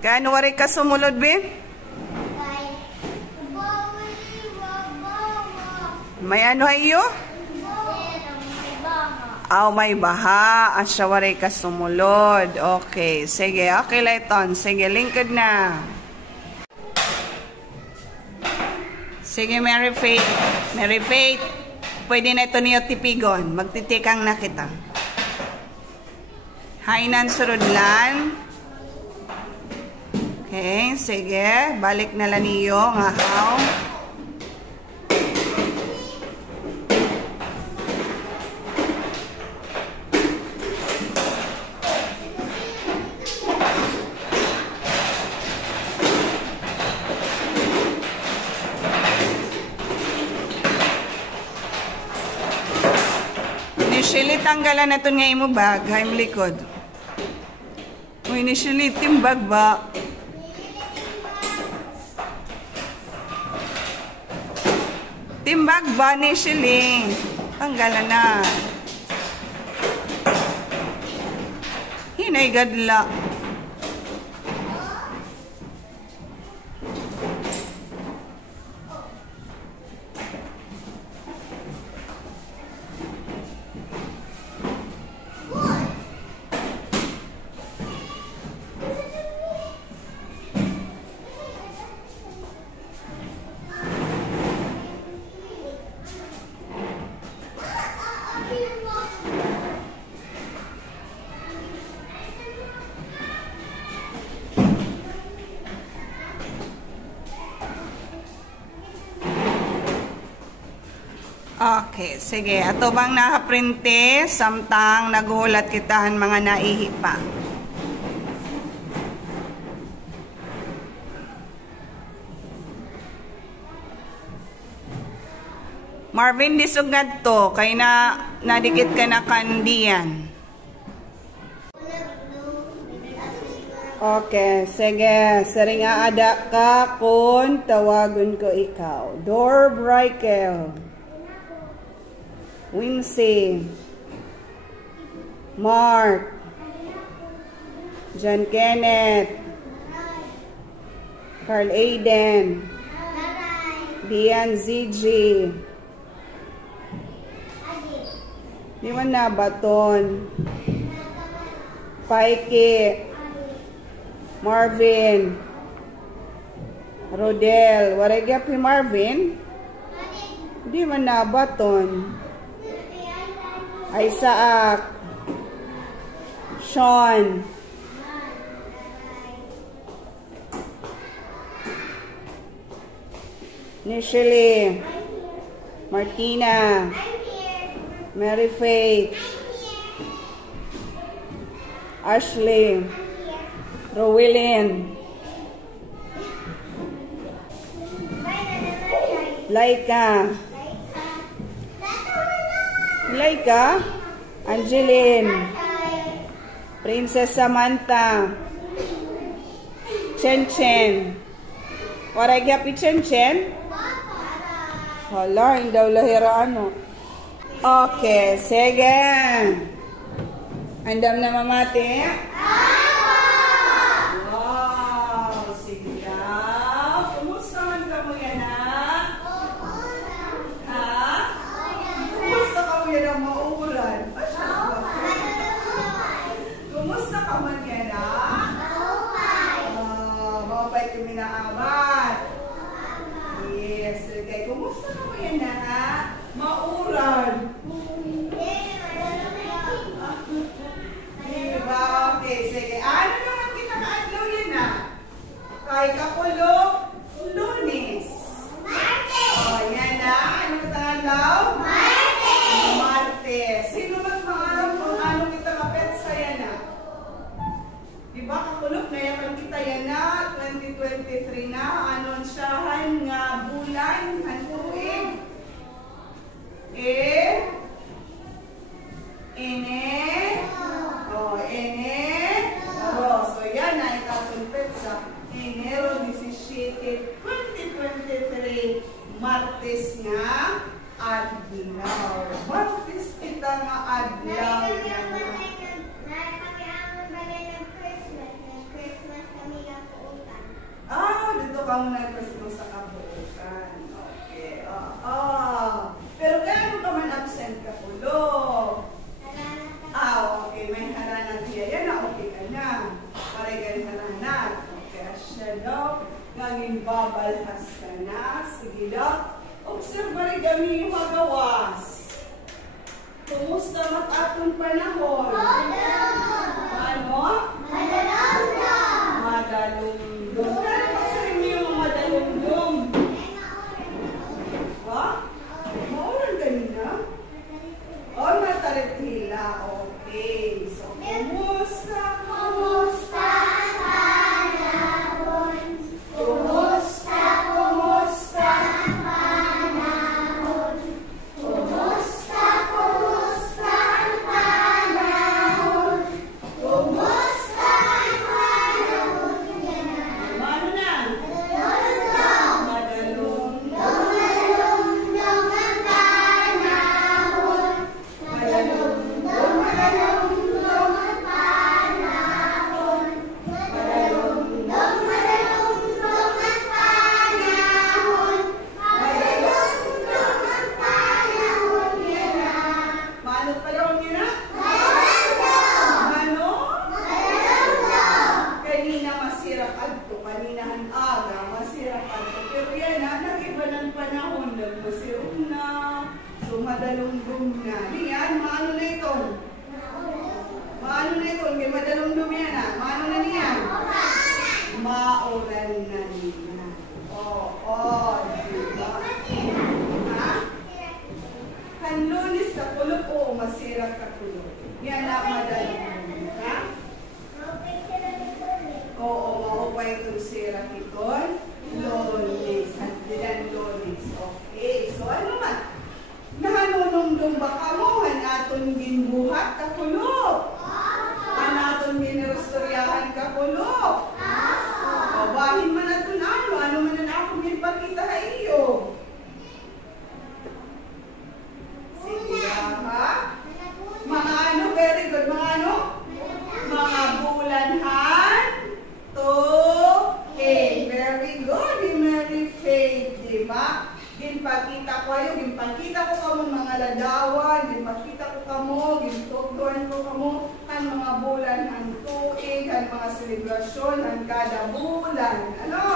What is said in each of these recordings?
Kaano wari ka sumulod, be? May ano hayo? May baha. Asya wari ka sumulod. Okay. Sige. Okay, Layton. Sige, lingkod na. Sige, Mary Faith. Mary Faith. Pwede na ito niyo tipigon. Magtitikang na kita. Hainan surudlan. Okay, sige. Balik na lang niyo nga how. Initially, tanggalan na ito nga imo bag. Haim likod. Initially, timbag ba? Timbag ba ni Shiling? Tanggalan na. Hinay gadla. Okay, sige. Ato bang nakaprinte samtang nagulat kitahan mga naihi pa. Marvin, disugad to. Kay nadikit ka na kandiyan. Okay, sige. Saring aada ka kung tawagon ko ikaw. Door Brikel. Wincy, Mark, John Kenneth, Carl Aiden, Dian ZG, di man na Baton, Paike, Marvin, Rodel, waragya pi Marvin, di man na Baton. Isaac, Sean, Nishili, Martina, Mary Faith, Ashley, Rowelyn, Laika, Angeline, Princess Samantha, Chen. Waray gapi Chen? Hala, hindi daw lahira ano. Okay, sige. Andam na mamati? Wow, sige daw. Kumusta man ka mo yan, ha? Ha? Kumusta ka mo yan ang mauulan? Kumusta ka man yan, ha? Mapay kami na amat. Yes, okay. Kumusta ka mo yan, ha? Mauulan. mo na Christmas sa kabuukan. Okay. Pero kaya ka man absent ka pulo. Okay. May haranat niya. Yan na, okay ka na. Paray ka rin haranat. Okay, asya daw. Ngangin babalhas ka na. Sige daw. Observe rin kami yung magawas. Kumusta matatong panahon? Ano? Madalumdum. Kaya pasarin mo yung madalumdum. Ha? Maulan kanina? Natarithila. Okay. So, kumusta? Kumusta ang panahon? Kumusta? Kumusta ang panahon? Kumusta? Kumusta ang panahon? Kumusta ang panahon? Ano na? Madalumdum. Madalumdum ang panahon. Madalumdum, madalumdum ang panahon. Madalumdum, madalumdum ang panahon. Madalumdum ang panahon yan na. Manot pa daw yun na? Ano? Kanina masirap adto, kanina ang aga, masirap adto. Pero yan na, nag-iba ng panahon, nagmasirap na. So, madalumdum na. Yan, maano na ito? Maano na ito? Kaya madalumdum yan na. Maano na niyan? Maulan na niya. Diba? Ha? Kanlunis ka kulog o masirap ka kulog. Yan na madalumdum. Ha? Maupay itong sirap iton. Lolis. Handilan lolis. Okay. So, ano man? Nahanunumdum ba ka mo? Hanaton ginbuhat ka kulog. Hanaton ginrustoryahan ka kulog. Bahin man natin ano. Ano man na ako ginpakita ha iyo. Sige ha? Mga ano, very good. Mga ano? Mga bulanhan. Very good. Very faith. Diba? Ginpakita ko kayo, ginpakita ko kamo mga ladawan, ginpakita ko kamo, gintugduan ko kamo ang mga bulan, ang tuig, ang mga selebrasyon, ang kada bulan. Ano?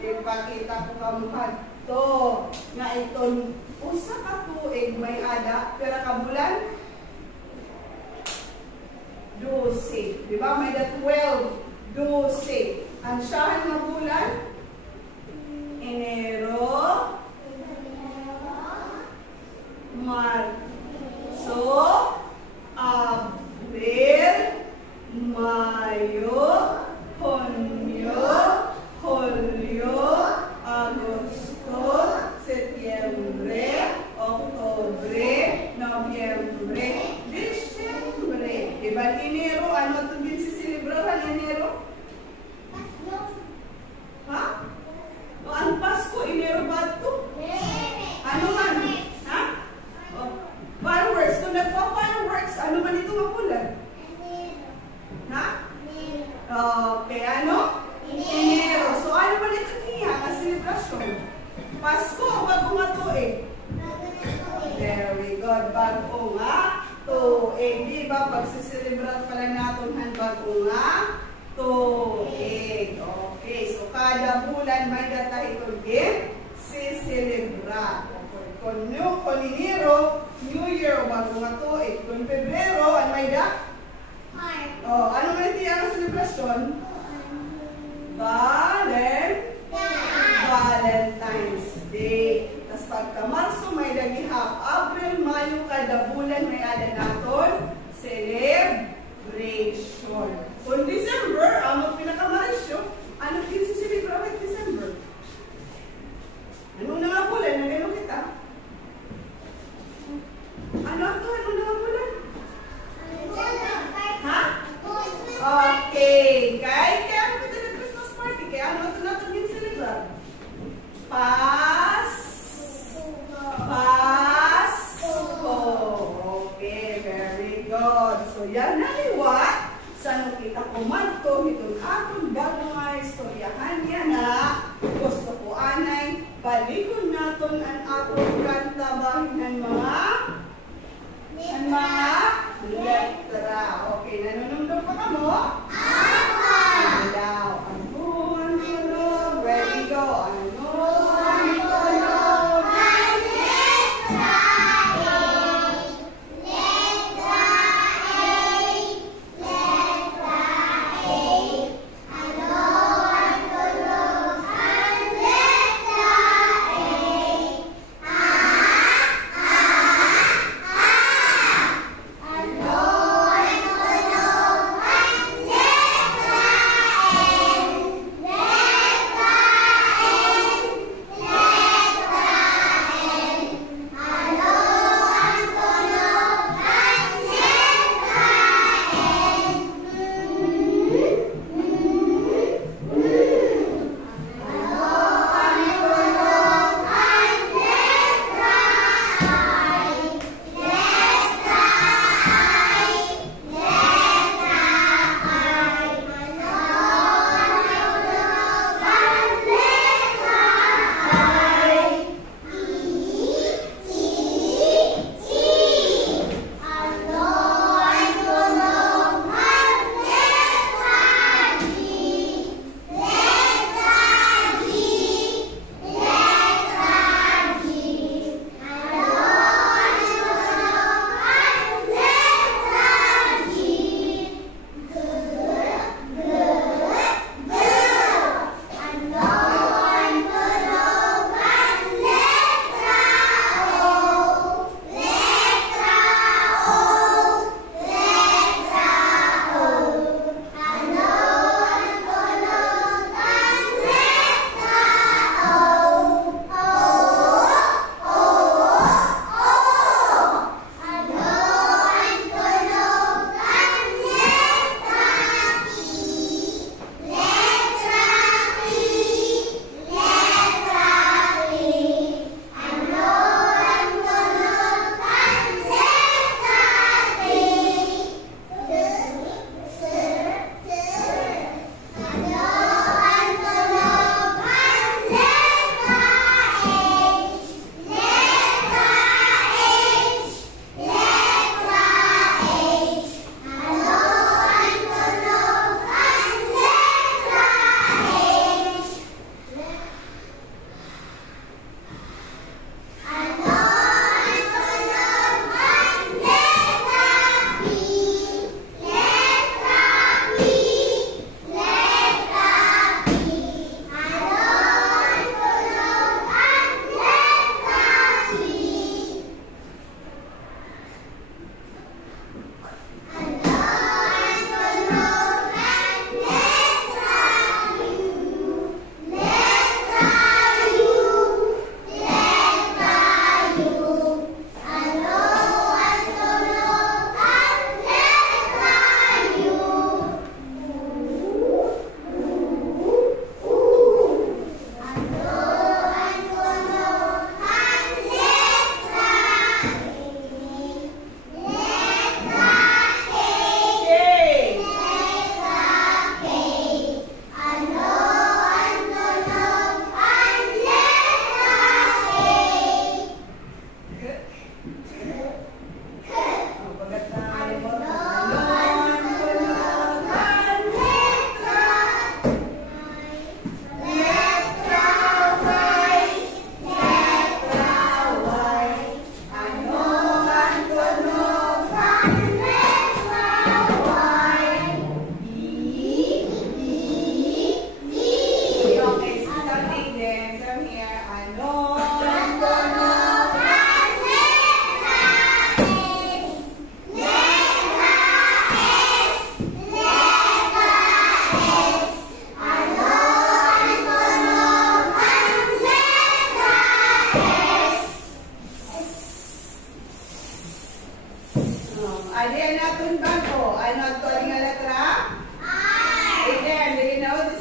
Ginpakita ko kamo hadto nga iton usa ka tuig may ada, pero ka bulan 12. Diba? May da 12, 12. Ang siyahan na bulan, Enero, Marso, Abril, Mayo, Hunyo, Hulyo, Agosto, Setyembre, Oktobre, Nobyembre, Disyembre. Diba, Enero, ano ito din sisilibrahan, Enero? Ha? O, ang Pasko, Enero ba ito? Ano man? Ha? O, fireworks. Kung nagpa-fireworks, ano man ito mapulan? Ha? Okay, ano? Enero. So, ano man ito niya? Ang selebrasyon. Pasko o bago nga tuig? Very good. Bago nga tuig. Di ba? Pagsiselebrat pala natin ang bago nga tuig. Okay. So, kada bulan may data ito din. Siselebrat. Kung Enero, New Year o bago nga tuig. Kung Pebrero, ano may data? Ano man ito ang selebrasyon? Valentine's Day. Tapos pagka Marso, may dagihap. April, Mayo, kada bulan may ada naton celebration. Kung December, ang pinakamarisyo, ano kinsisilibra with December? Ano na nga bulan? Nagano kita? Ano ito? Ano na nga bulan? Ha? Okay. Kaya ano kita na Christmas party? Kaya ano ito natin kinsilibra? Pasko. Okay, very good. So, yan na liwat Sa nakita ko man to, itong akong bago nga istoryahan niya na gusto ko anay, balikon naton ang akong kanta bahin ng mga letra. Okay, nanunundok pa ka mo? Ano daw? Ano ang tunog? Ready, go. Ano ang tunog?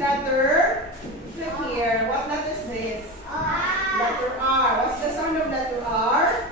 letter? Look here. What letter is this? Letter R. What's the sound of letter R?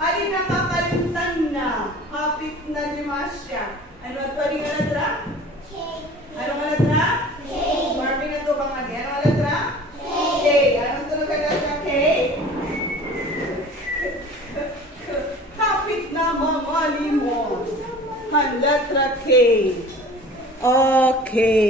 Ay nakakalimtan na. Hapit na ni Masya. Ano ito? Ano nga letra? K. Ano nga letra? K. Marvin na ito bang lagi? Ano nga letra? K. Ano ito na letra? K. Hapit na mga limon. Ang letra K. Okay.